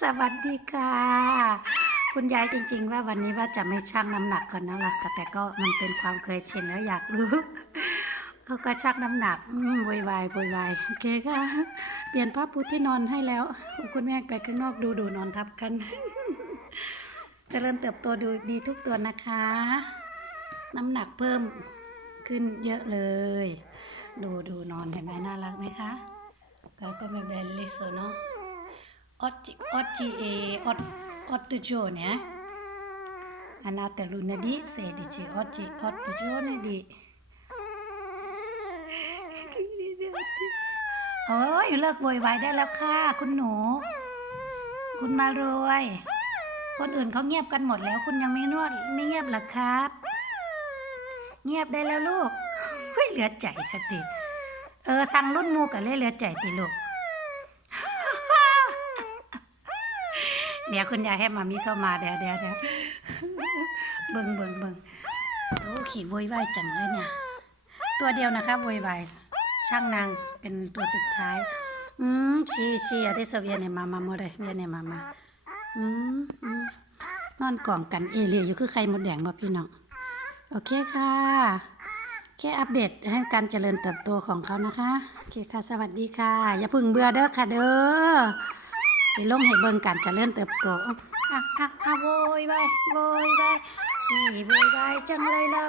สวัสดีค่ะ คุณยายจริง ๆ ว่าวันนี้ว่าจะไม่ชั่งน้ำหนักก่อนนะล่ะแต่ก็มันเป็นความเคยชินแล้วอยากรู้เขาก็ชั่งน้ำหนักอืมโวยวายโวยวายโอเคค่ะ เปลี่ยนผ้าปูที่นอนให้แล้ว คุณแม่ไปข้างนอกดูดูนอนทับกันเจริญเติบโตดูดีทุกตัวนะคะ น้ำหนักเพิ่มขึ้นเยอะเลย ดูดูนอนเห็นไหมน่ารักไหมคะ ก็ไม่เป็นลิโซเนาะ oggi, oggi è ot- 8 giorni, eh? È nata lunedì 16, oggi 8 giorni di... โอ้ยเลิกโวยวายได้แล้วค่ะ คุณหนู คุณมารวย คนอื่นเขาเงียบกันหมดแล้ว คุณยังไม่นวดไม่เงียบหรอครับ เงียบได้แล้วลูกเฮ้ยเหลือใจสติ เออสั่งรุ่นมูกันเลยเหลือใจติลูก เดี๋ยวคุณยายให้มามีเข้ามาเดี๋ยวเดี๋ยวเดี๋ยวเบิ่งเบิ่งเบิ่งโอ้ขี่โวยวายจังเลยเนี่ย ตัวเดียวนะคะโวยวายช่างนางเป็นตัวสุดท้าย อืมชีชีอะไรสเวียเนี่ยมามาโมเลยเวียเนี่ยมามาอืมอืมนอนกล่องกันเอเลียอยู่คือใครหมดแดงบ่พี่น้อง โอเคค่ะ แค่อัปเดตให้การเจริญเติบโตของเขานะคะโอเคค่ะสวัสดีค่ะ อย่าพึ่งเบื่อเด้อค่ะเด้อไปลงให้เบิ่งการเจริญเติบโตอะอะอะโวยวายโวยวายขี้โวยไปจังเลยเรา